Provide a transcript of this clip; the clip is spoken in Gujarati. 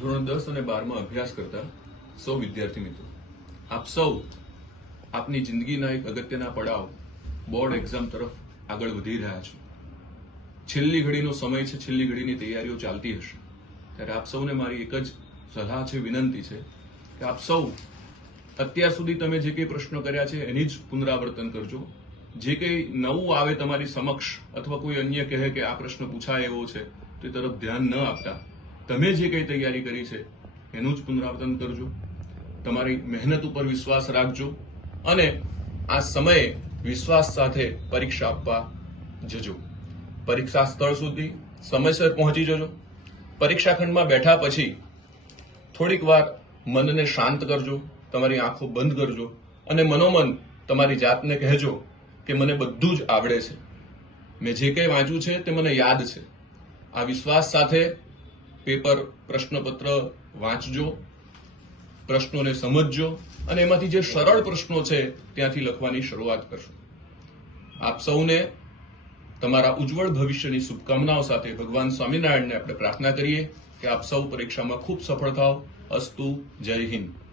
ધોરણ 10 અને 12માં અભ્યાસ કરતા સૌ વિદ્યાર્થી મિત્રો, આપ સૌ આપની જિંદગીના એક અગત્યના પડાવ બોર્ડ એક્ઝામ તરફ આગળ વધી રહ્યા છો. છેલ્લી ઘડીનો સમય છે, છેલ્લી ઘડીની તૈયારીઓ ચાલતી હશે ત્યારે આપ સૌને મારી એક જ સલાહ છે, વિનંતી છે કે આપ સૌ અત્યાર સુધી તમે જે કંઈ પ્રશ્નો કર્યા છે એની જ પુનરાવર્તન કરજો. જે કંઈ નવું આવે તમારી સમક્ષ અથવા કોઈ અન્ય કહે કે આ પ્રશ્ન પૂછાય એવો છે તે તરફ ધ્યાન ન આપતા તમે જે કંઈ તૈયારી કરી છે એનું જ પુનરાવર્તન કરજો. તમારી મહેનત ઉપર વિશ્વાસ રાખજો અને આ સમયે વિશ્વાસ સાથે પરીક્ષા આપવા જજો. પરીક્ષા સ્થળ સુધી સમયસર પહોંચી જજો. પરીક્ષા ખંડમાં બેઠા પછી થોડીક વાર મનને શાંત કરજો, તમારી આંખો બંધ કરજો અને મનોમન તમારી જાતને કહેજો કે મને બધું જ આવડે છે, મેં જે કંઈ વાંચ્યું છે તે મને યાદ છે. આ વિશ્વાસ સાથે પેપર પ્રશ્નપત્ર વાંચજો, પ્રશ્નોને સમજજો અને એમાંથી જે સરળ પ્રશ્નો છે ત્યાંથી લખવાની શરૂઆત કરશો. આપ સૌને તમારા ઉજ્જવળ ભવિષ્યની શુભકામનાઓ સાથે ભગવાન સ્વામિનારાયણને આપણે પ્રાર્થના કરીએ કે આપ સૌ પરીક્ષામાં ખૂબ સફળ થાઓ. અસ્તુ. જય હિન્દ.